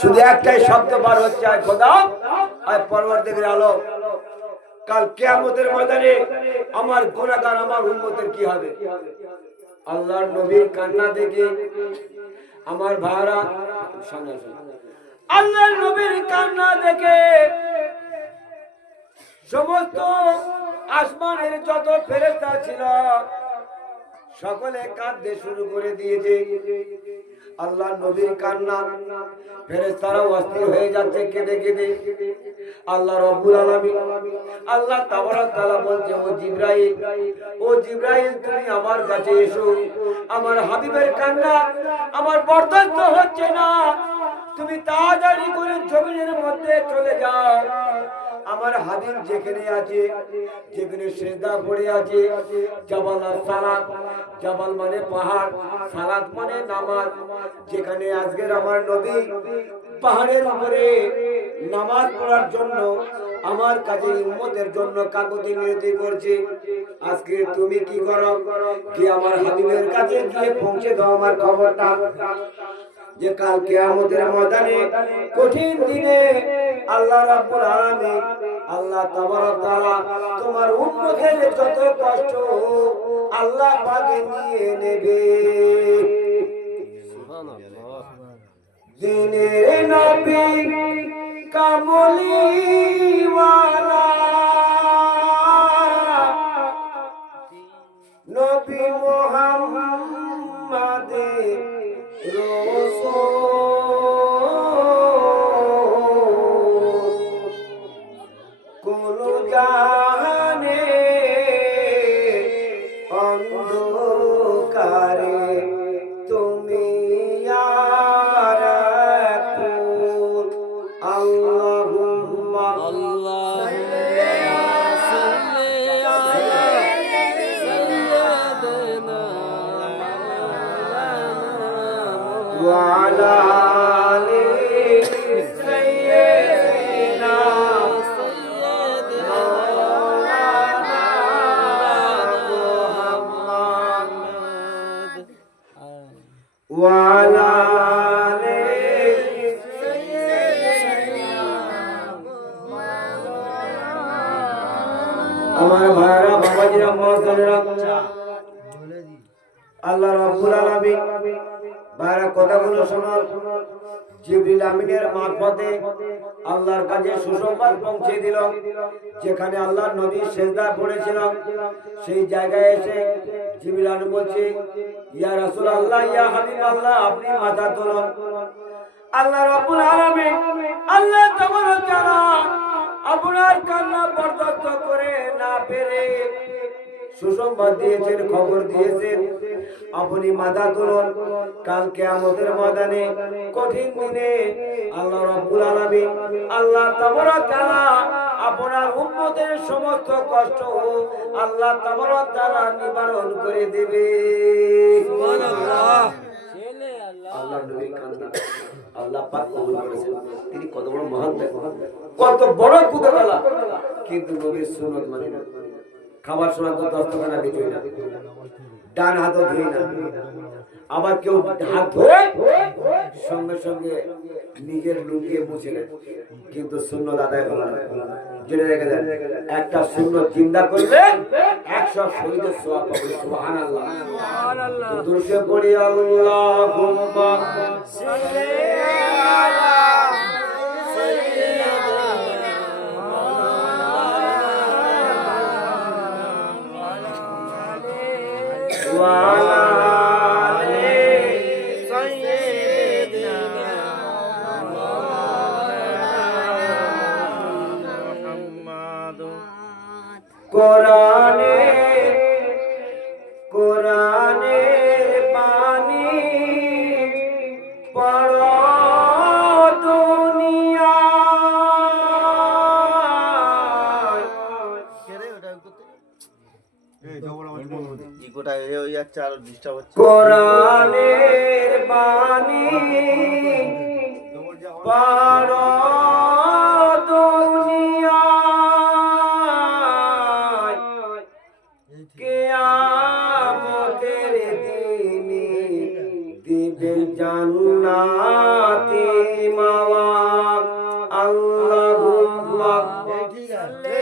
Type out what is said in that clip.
শুধু একটাই শব্দ বার হচ্ছে, আর খোদা আর পরবর্তীকার আলো। কাল কিয়ামতের ময়দানে আমার গুনাহগার আমার উম্মতের কি হবে? আল্লাহর নবীর কান্না দেখে আমার ভাইরা, আল্লাহর নবীর কান্না দেখে সমস্ত আসমানের যত ফেরেশতা ছিল সকলে কাঁদতে শুরু করে দিয়েছে। আল্লাহর নবীর কান্না ফেরেশতারা অস্থির হয়ে যাচ্ছে কেঁদে কেঁদে। আল্লাহ রাব্বুল আলামিন আল্লাহ তাবারক তাআলা বলছে, ও জিবরাইল তুমি আমার কাছে এসো, আমার হাবিবের কান্না আমার বরদাস্ত হচ্ছে না, তুমি তাড়াতাড়ি করে জমিনের মধ্যে চলে যাও। আমার হাবিব যেখানে আছে, যেখানে সিজদা পড়ে আছে, জাবাল সালাত, জাবাল মানে পাহাড়, সালাত মানে নামাজ, যেখানে আজকের আমার নবী পাহাড়ের উপরে নামাজ পড়ার জন্য আমার কাছে উম্মতের জন্য কাকুতি মিনতি করছে। আজকে তুমি কি করো কি আমার হাবিবের কাছে গিয়ে পৌঁছে দাও আমার খবরটা, যে কাল কিয়ামতের ময়দানে কঠিন দিনে আল্লাহ রাব্বুল আলামিন আল্লাহ তাবারক তাআলা তোমার উম্মতের যত কষ্ট আল্লাহ পাকে নিয়ে নেবে। সুবহানাল্লাহ। দিনের নবী কামলিওয়ালা নবী মুহাম্মদ কোন জাহানে অন্ধকারে তুমি আর আল্লাহুম্মা وعلى آل سيدنا مولانا محمد وعلى آل سيدنا আমার ভাইরা বাবাজিরা মহাজনেরা, আল্লাহ রাব্বুল আলামিন ভাইরা কথাগুলো শোনো। জিবরিল আমিনের মারফতে আল্লাহর কাছে সুসংবাদ পৌঁছে দিল। যেখানে আল্লাহর নবী সিজদা পড়েছিল সেই জায়গায় এসে জিবরিল আমিন বলছে, ইয়া রাসূলুল্লাহ, ইয়া হাবিবাল্লাহ, আপনি মাথা তুলুন। আল্লাহ রাব্বুল আলামিন আল্লাহ তাবারক তাআলা আপনার কান্না বরদাস্ত করে না পেরে সুসংবাদ দিয়েছেন, খবর দিয়েছেন, আপনি মাথা তুলুন। কাল কিয়ামতের ময়দানে কঠিন দিনে আল্লাহ রাব্বুল আলামিন আল্লাহ তাবারক তাআলা আপনার উম্মতের সমস্ত কষ্ট আল্লাহ তাবারক তাআলা নিবারণ করে দেবে। সুবহানাল্লাহ। আল্লাহর নবীর কান্না আল্লাহ পাক কবুল করেছেন। তিনি কত বড় মহান, কত বড় কুদরতওয়ালা, কিন্তু নবীর সুন্নাত মানে না। খাবার সময় তো দস্তখানা কিছুই না, ডান হাতও ধুই না, আবার কেউ হাত ধোয় সঙ্গে সঙ্গে নিজের লুকিয়ে মুছে নেয়, কিন্তু সুন্নাত আদায় হলো না। জেনে রেখে দেন, একটা সুন্নাত জিন্দা করলে 100 শহীদের সওয়াব পাবে। সুবহানাল্লাহ। সুবহানাল্লাহ। দুরূদে পড়ি, আল্লাহুম্মা সাল্লি আলা وعلى آل سيدنا محمد কোরআনে কোরআনে পানি পড়ো দুনিয়া কোরআনের বাণী পড়ো দুনিয়ায়, কিয়ামতের দিনে দিবে জান্নাতি আল্লাহুম্মা ঠিক আছে